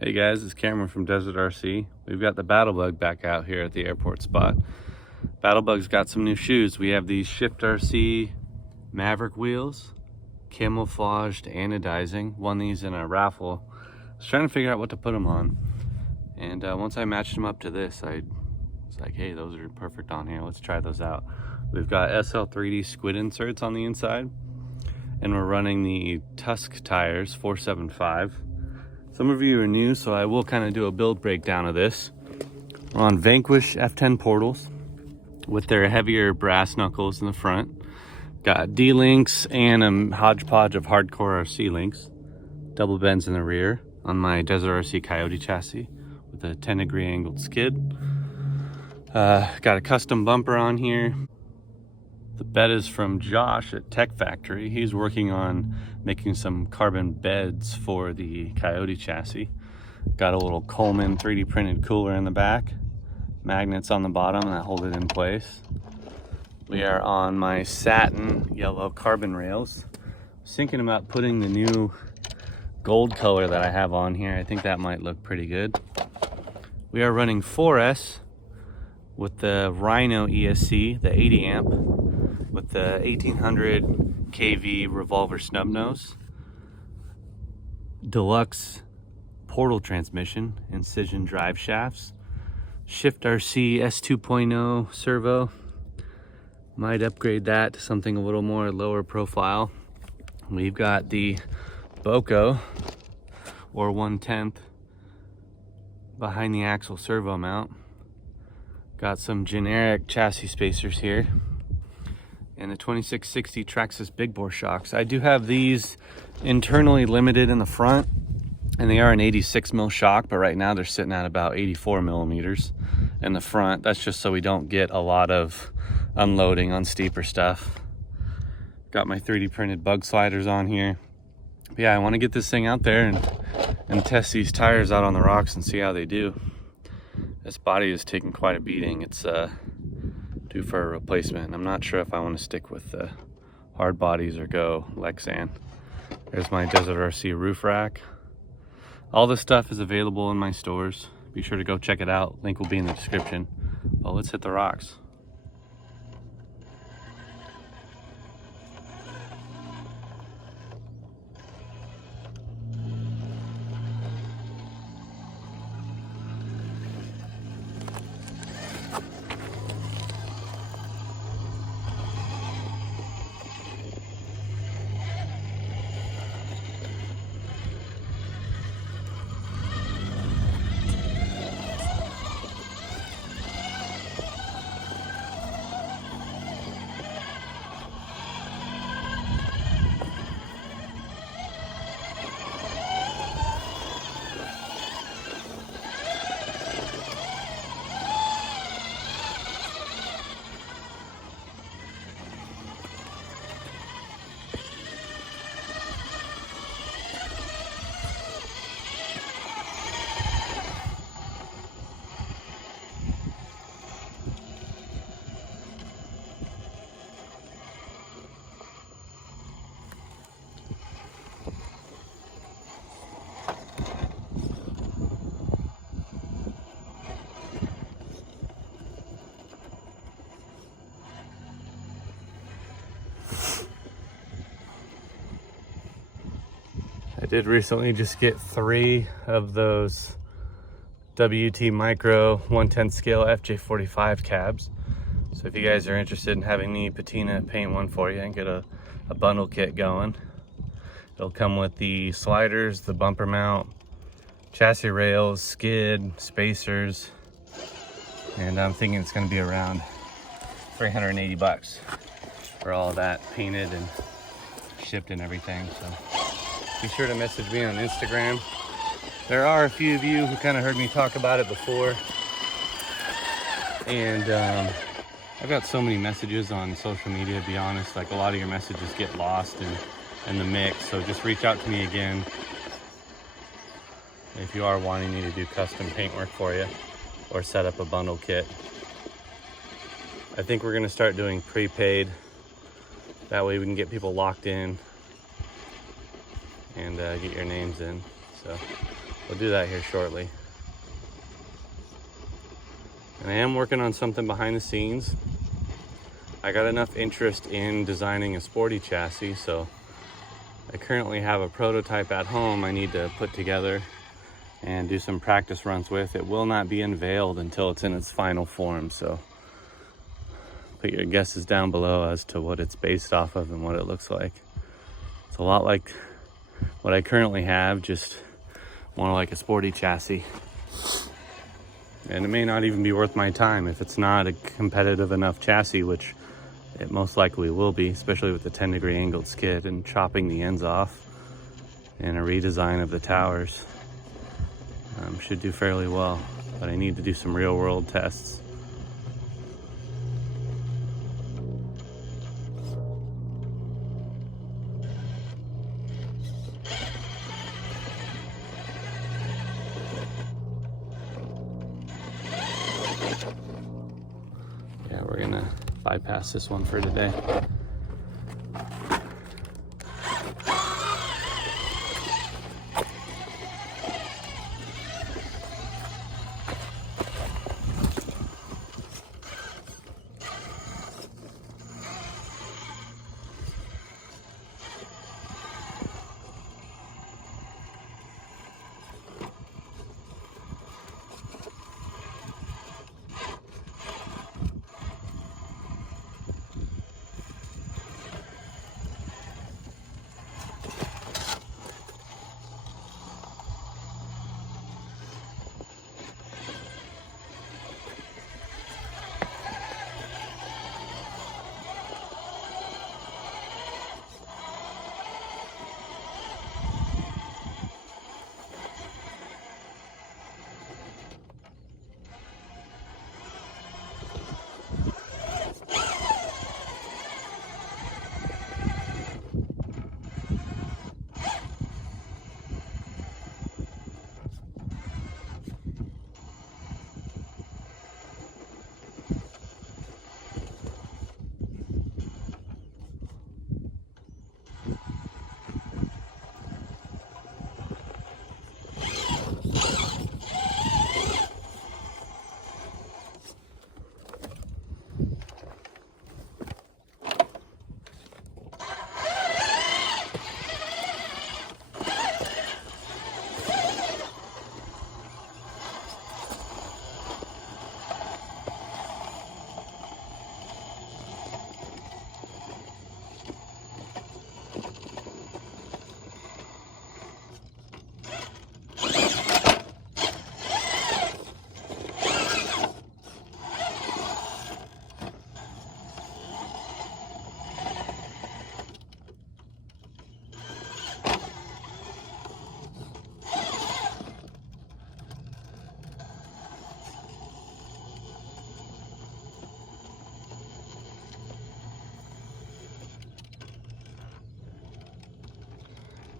Hey guys, it's Cameron from Desert RC. We've got the Battlebug back out here at the airport spot. Battlebug's got some new shoes. We have these Shift RC Maverick wheels, camouflaged anodizing. Won these in a raffle. I was trying to figure out what to put them on. And once I matched them up to this, I was like, hey, those are perfect on here. Let's try those out. We've got SL3D Squid inserts on the inside. And we're running the Tusk tires, 475. Some of you are new, so I will kind of do a build breakdown of this. We're on Vanquish F10 portals with their heavier brass knuckles in the front. Got D-links and a hodgepodge of hardcore RC links. Double bends in the rear on my Desert RC Coyote chassis with a 10-degree angled skid. Got a custom bumper on here. The bed is from Josh at Tech Factory. He's working on making some carbon beds for the Coyote chassis. Got a little Coleman 3D printed cooler in the back. Magnets on the bottom that hold it in place. We are on my satin yellow carbon rails. I was thinking about putting the new gold color that I have on here. I think that might look pretty good. We are running 4S with the Rhino ESC, the 80 amp, with the 1800 kV revolver snub nose, deluxe portal transmission, incision drive shafts, Shift RC S2.0 servo. Might upgrade that to something a little more lower profile. We've got the Boco, or 1/10, behind the axle servo mount. Got some generic chassis spacers here. And the 2660 Traxxas big bore shocks. I do have these internally limited in the front, and they are an 86 mil shock, but right now they're sitting at about 84 millimeters in the front. That's just so we don't get a lot of unloading on steeper stuff. Got my 3D printed bug sliders on here. But yeah, I want to get this thing out there and test these tires out on the rocks and see how they do. This body is taking quite a beating. It's due for a replacement, and I'm not sure if I want to stick with the hard bodies or go Lexan. There's my Desert RC roof rack. All this stuff is available in my stores. Be sure to go check it out. Link will be in the description. Well, let's hit the rocks. I did recently just get 3 of those WT Micro 1/10 scale FJ45 cabs. So if you guys are interested in having me patina paint one for you and get a bundle kit going, it'll come with the sliders, the bumper mount, chassis rails, skid, spacers, and I'm thinking it's going to be around 380 bucks for all of that painted and shipped and everything. So be sure to message me on Instagram. There are a few of you who kind of heard me talk about it before, and I've got so many messages on social media, to be honest. Like, a lot of your messages get lost in the mix, so just reach out to me again if you are wanting me to do custom paintwork for you or set up a bundle kit. I think we're going to start doing prepaid. That way we can get people locked in and get your names in. So we'll do that here shortly. And I am working on something behind the scenes. I got enough interest in designing a sporty chassis, so I currently have a prototype at home I need to put together and do some practice runs with. It will not be unveiled until it's in its final form, so put your guesses down below as to what it's based off of and what it looks like. It's a lot like what I currently have, just more like a sporty chassis. And it may not even be worth my time if it's not a competitive enough chassis, which it most likely will be, especially with the 10-degree angled skid and chopping the ends off and a redesign of the towers. Should do fairly well, but I need to do some real world tests. Yeah, we're gonna bypass this one for today.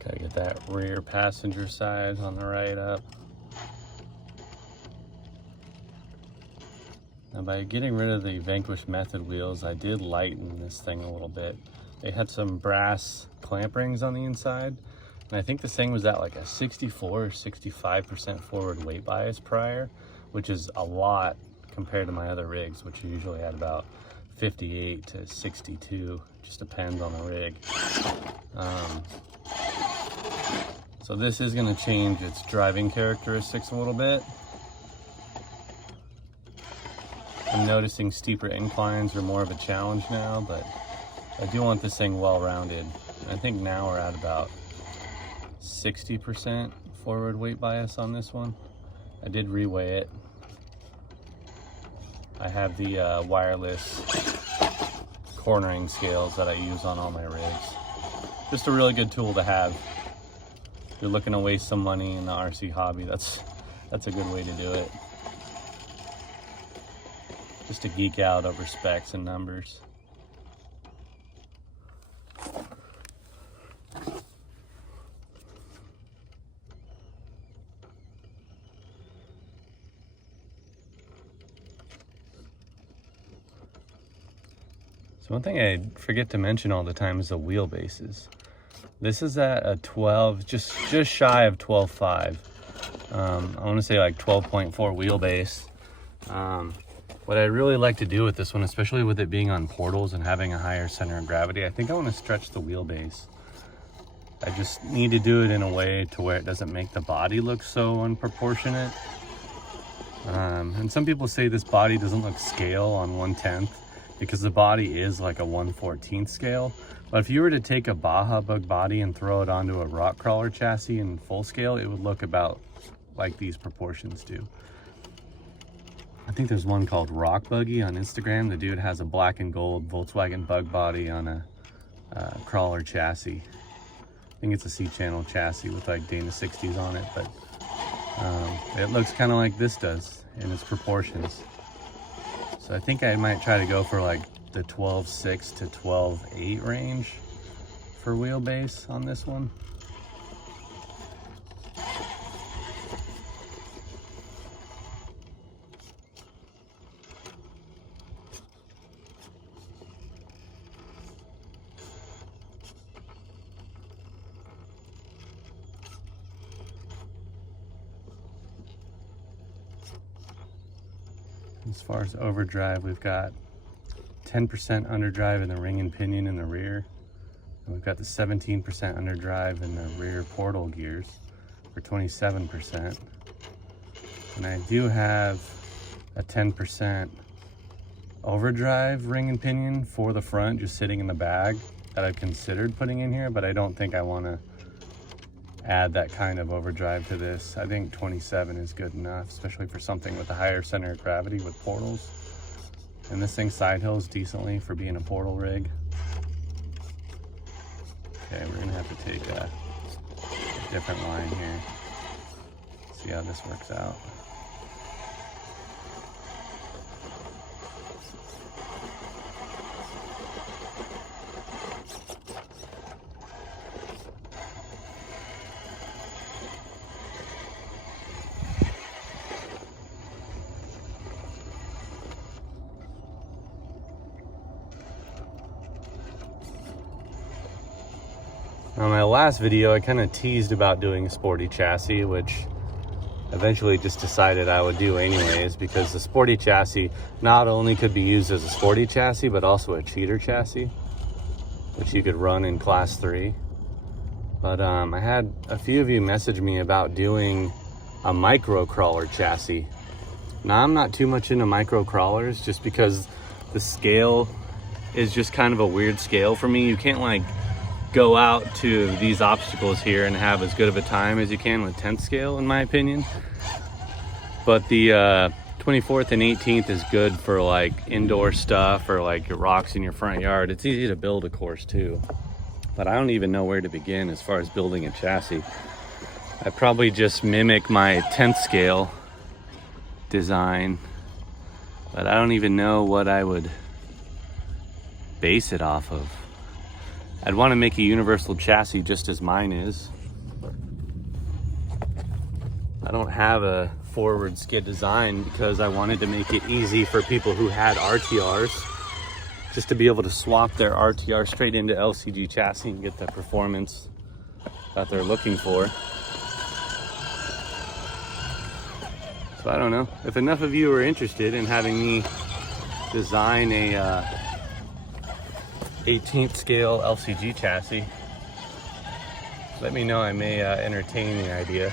Gotta get that rear passenger side on the right up. Now by getting rid of the Vanquish Method wheels, I did lighten this thing a little bit. They had some brass clamp rings on the inside, and I think this thing was at like a 64 or 65% forward weight bias prior, which is a lot compared to my other rigs, which are usually at about 58 to 62, just depends on the rig. So this is going to change its driving characteristics a little bit. I'm noticing steeper inclines are more of a challenge now, but I do want this thing well-rounded. I think now we're at about 60% forward weight bias on this one. I did reweigh it. I have the wireless cornering scales that I use on all my rigs. Just a really good tool to have. If you're looking to waste some money in the RC hobby, that's a good way to do it. Just to geek out over specs and numbers. So one thing I forget to mention all the time is the wheelbases. This is at a 12, just shy of 12.5. I want to say like 12.4 wheelbase. What I really like to do with this one, especially with it being on portals and having a higher center of gravity, I think I want to stretch the wheelbase. I just need to do it in a way to where it doesn't make the body look so unproportionate. And some people say this body doesn't look scale on 1/10 because the body is like a 1/14 scale. But if you were to take a Baja bug body and throw it onto a rock crawler chassis in full scale, it would look about like these proportions do. I think there's one called Rock Buggy on Instagram. The dude has a black and gold Volkswagen bug body on a crawler chassis. I think it's a C-channel chassis with like Dana 60s on it, but it looks kind of like this does in its proportions. So I think I might try to go for like the 12.6 to 12.8 range for wheelbase on this one. As far as overdrive, we've got 10% underdrive in the ring and pinion in the rear. And we've got the 17% underdrive in the rear portal gears for 27%. And I do have a 10% overdrive ring and pinion for the front, just sitting in the bag, that I've considered putting in here, but I don't think I want to add that kind of overdrive to this. I think 27 is good enough, especially for something with a higher center of gravity with portals. And this thing side hills decently for being a portal rig. Okay, we're gonna have to take a different line here. See how this works out. On my last video, I kind of teased about doing a sporty chassis, which eventually just decided I would do anyways, because the sporty chassis not only could be used as a sporty chassis, but also a cheater chassis, which you could run in class 3. But I had a few of you message me about doing a micro crawler chassis. Now, I'm not too much into micro crawlers just because the scale is just kind of a weird scale for me. You can't like go out to these obstacles here and have as good of a time as you can with 10th scale, in my opinion. But the 24th and 18th is good for like indoor stuff or like your rocks in your front yard. It's easy to build a course too, but I don't even know where to begin as far as building a chassis. I probably just mimic my 10th scale design, but I don't even know what I would base it off of. I'd want to make a universal chassis just as mine is. I don't have a forward skid design because I wanted to make it easy for people who had RTRs just to be able to swap their RTR straight into LCG chassis and get the performance that they're looking for. So I don't know. If enough of you are interested in having me design a 18th scale LCG chassis, let me know. I may entertain the idea.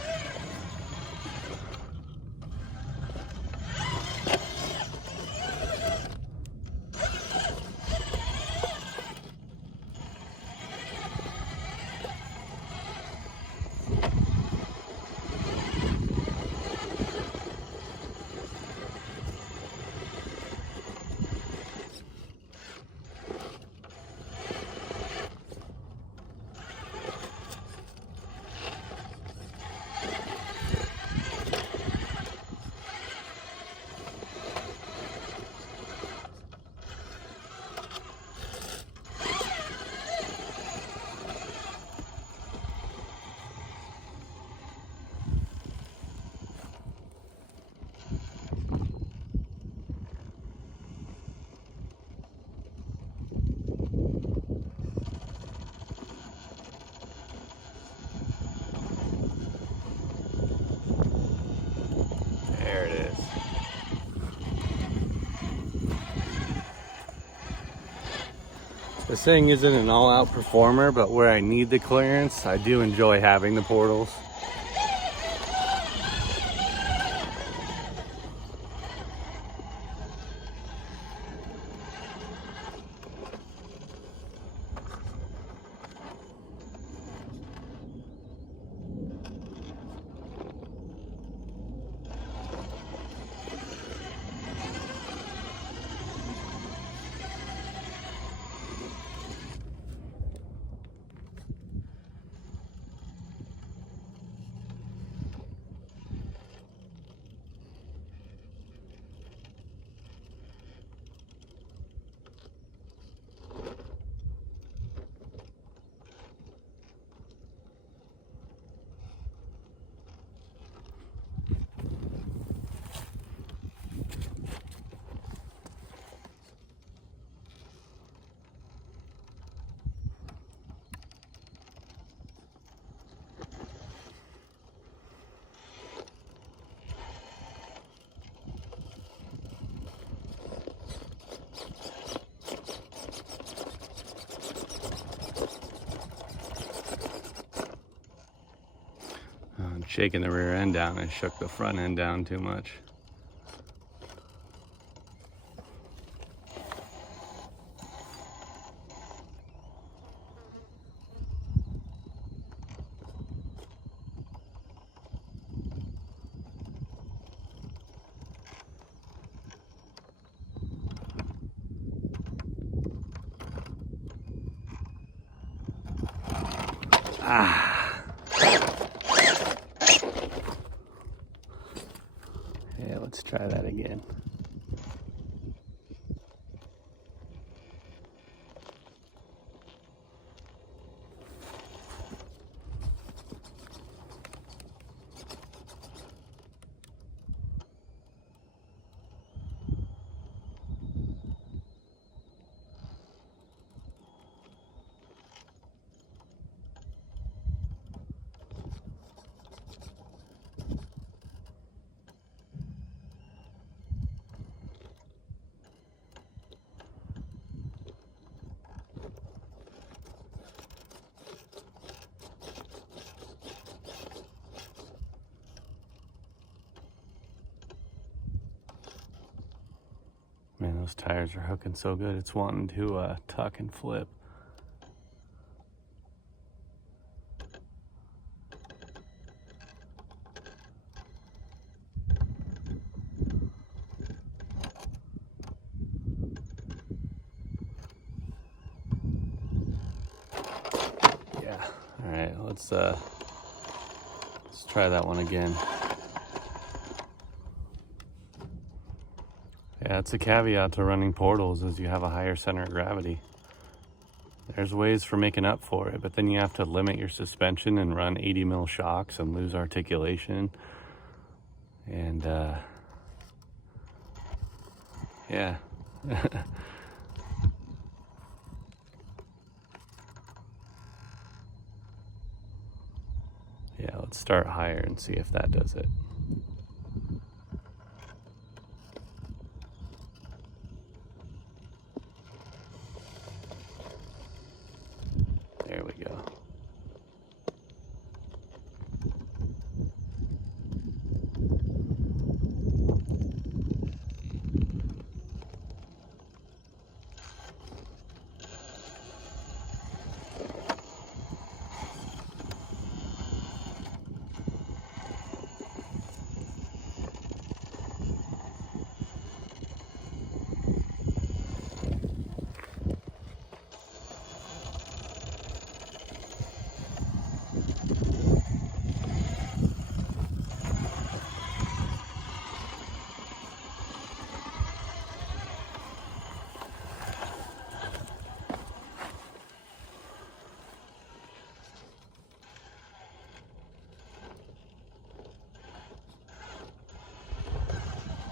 This thing isn't an all-out performer, but where I need the clearance, I do enjoy having the portals. Shaking the rear end down, I shook the front end down too much. Yeah, let's try that again. Man, those tires are hooking so good, it's wanting to tuck and flip. Yeah, all right, let's try that one again. Yeah, it's a caveat to running portals is you have a higher center of gravity. There's ways for making up for it, but then you have to limit your suspension and run 80 mil shocks and lose articulation. And yeah. Yeah, let's start higher and see if that does it. There we go.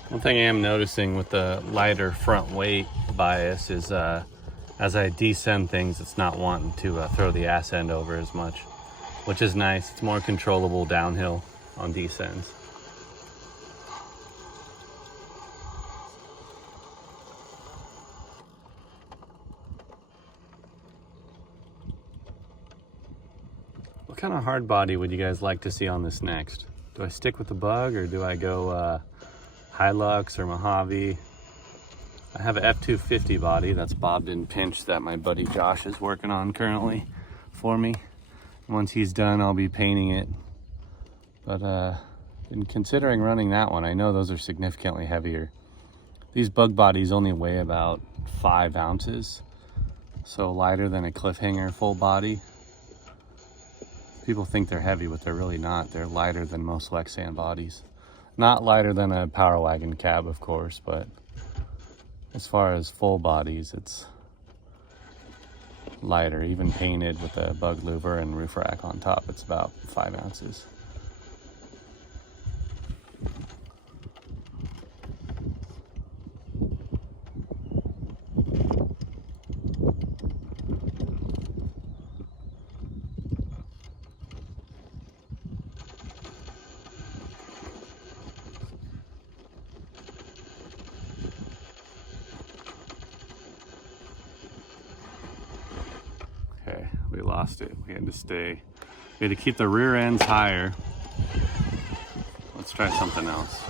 One thing I am noticing with the lighter front weight bias is as I descend things, it's not wanting to throw the ass end over as much, which is nice. It's more controllable downhill on descends. kind of hard body would you guys like to see on this next? Do I stick with the bug or do I go Hilux or Mojave? I have an F250 body that's bobbed and pinched that my buddy Josh is working on currently for me. Once he's done, I'll be painting it. But in considering running that one, I know those are significantly heavier. These bug bodies only weigh about 5 ounces, so lighter than a cliffhanger full body. People think they're heavy, but they're really not. They're lighter than most Lexan bodies. Not lighter than a Power Wagon cab, of course, but as far as full bodies, it's lighter. Even painted with a bug louver and roof rack on top, it's about 5 ounces. Okay, we lost it. We had to keep the rear ends higher. Let's try something else.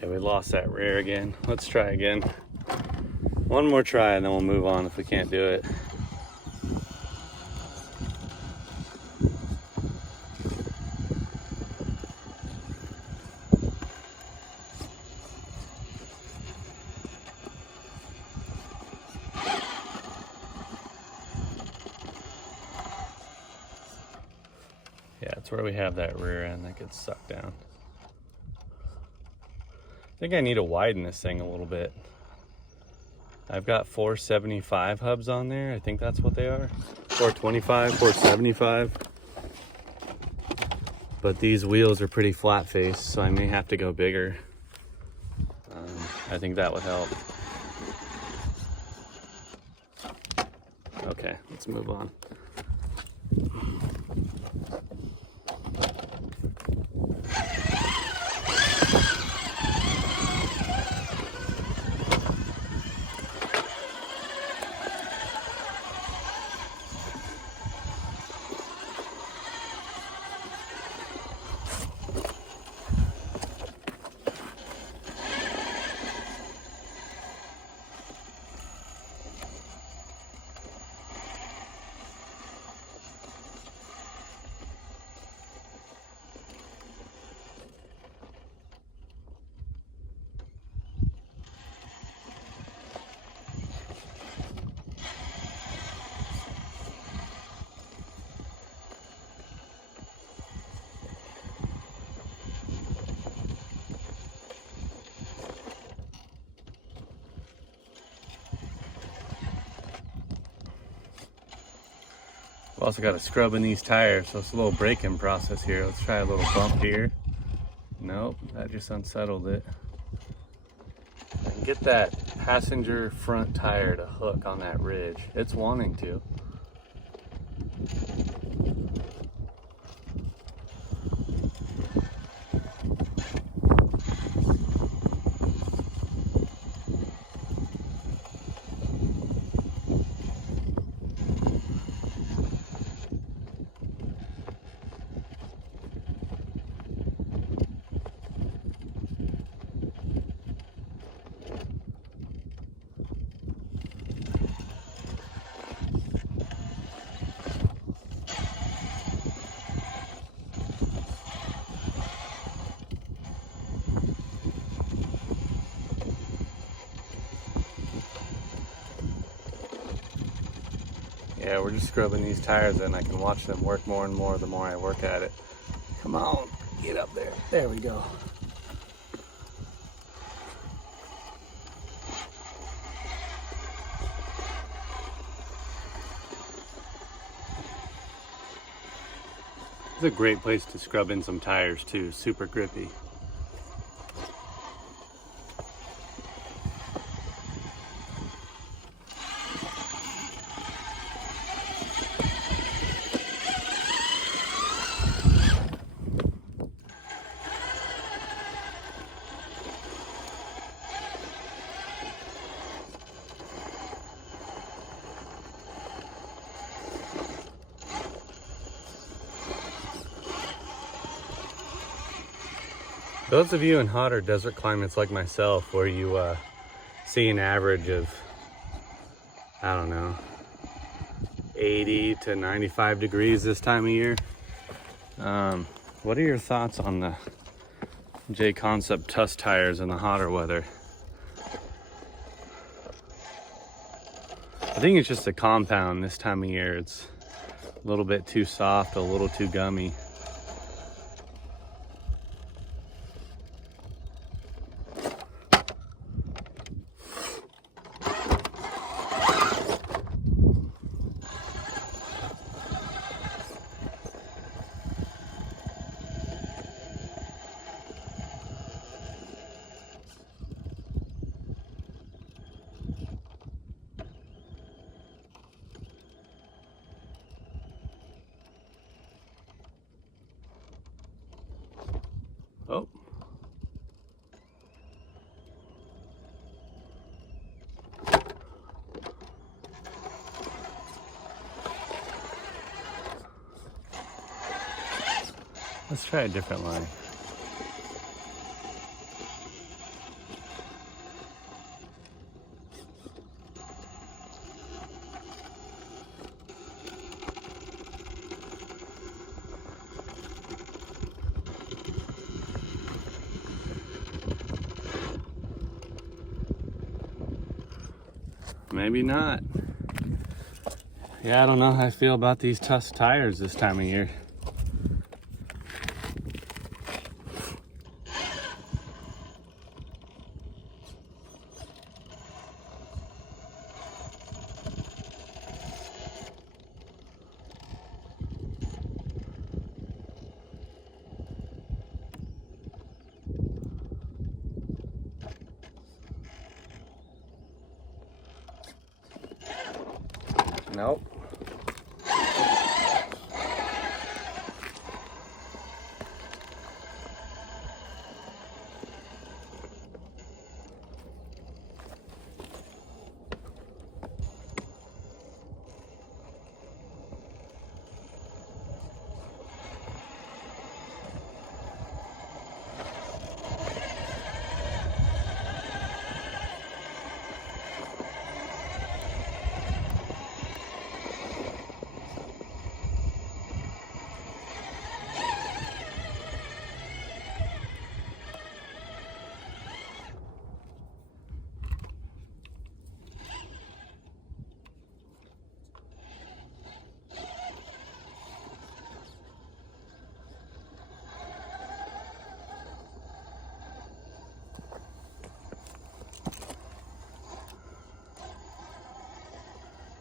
Yeah, we lost that rear again. Let's try again. One more try and then we'll move on if we can't do it. Yeah, it's where we have that rear end that gets sucked down. I think I need to widen this thing a little bit. I've got 475 hubs on there. I think that's what they are. 425, 475. But these wheels are pretty flat faced, so I may have to go bigger. I think that would help. Okay, let's move on. We've also got to scrub in these tires, so it's a little braking process here. Let's try a little bump here. Nope, that just unsettled it. And get that passenger front tire to hook on that ridge. It's wanting to. Yeah, we're just scrubbing these tires in. I can watch them work more and more the more I work at it. Come on, get up there. There we go. It's a great place to scrub in some tires too, super grippy. Those of you in hotter desert climates like myself, where you see an average of, I don't know, 80 to 95 degrees this time of year, what are your thoughts on the J Concept Tuss tires in the hotter weather? I think it's just a compound this time of year. It's a little bit too soft, a little too gummy. Oh. Let's try a different line. Maybe not. Yeah, I don't know how I feel about these Tuss tires this time of year. Nope.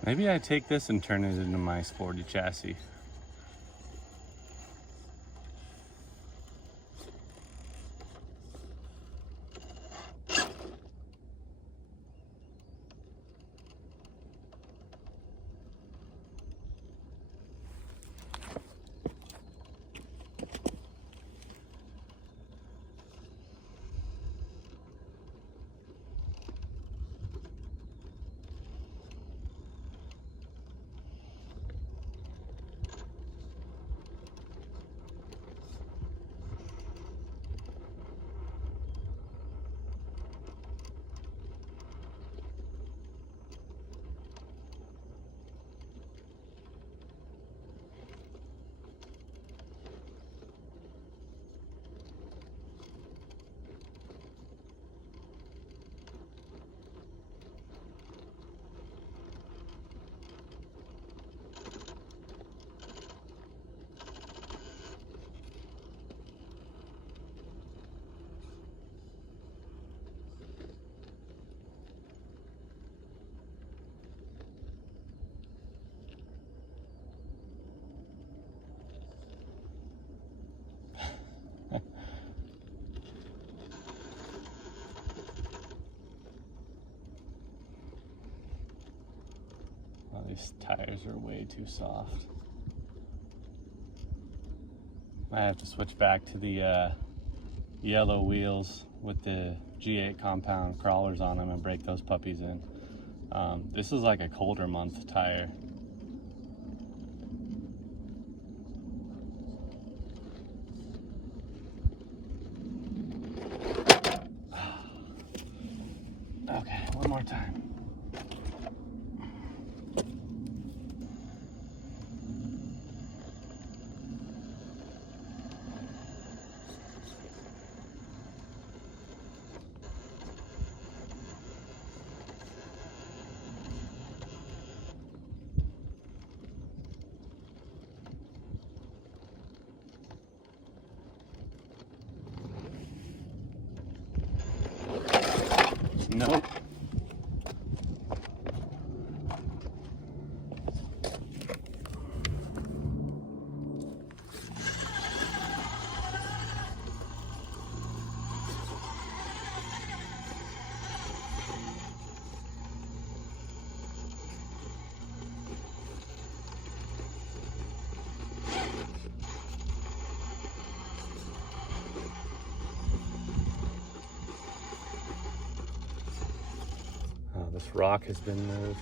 Maybe I take this and turn it into my sporty chassis. These tires are way too soft. I have to switch back to the yellow wheels with the G8 compound crawlers on them and break those puppies in. This is like a colder month tire. Okay, one more time. Nope. This rock has been moved.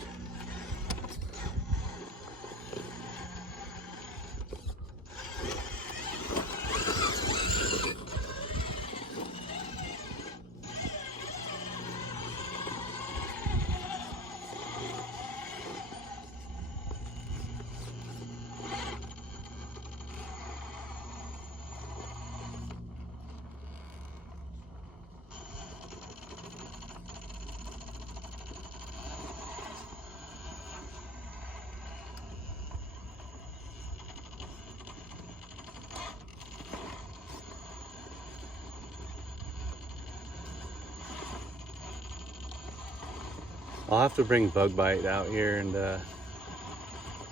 I'll have to bring Bug Bite out here and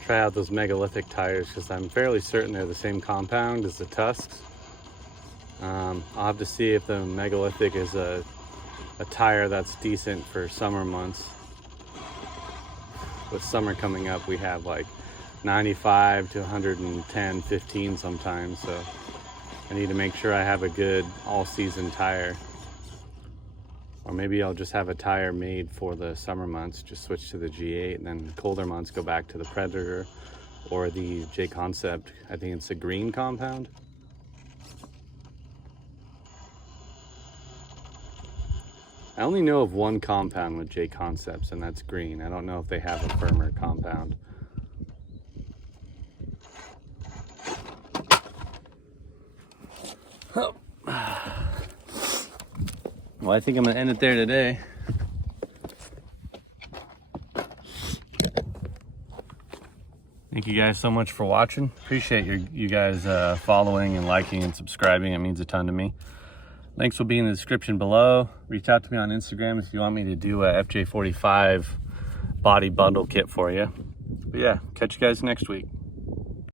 try out those megalithic tires because I'm fairly certain they're the same compound as the Tusks. I'll have to see if the megalithic is a tire that's decent for summer months. With summer coming up, we have like 95 to 110, 15 sometimes, so I need to make sure I have a good all-season tire. Or maybe I'll just have a tire made for the summer months, just switch to the G8, and then colder months go back to the Predator or the J Concept. I think it's a green compound. I only know of one compound with J Concepts, and that's green. I don't know if they have a firmer compound. Well, I think I'm gonna end it there today. Thank you guys so much for watching. Appreciate you guys following and liking and subscribing. It means a ton to me. Links will be in the description below. Reach out to me on Instagram if you want me to do a FJ45 body bundle kit for you. But yeah, catch you guys next week.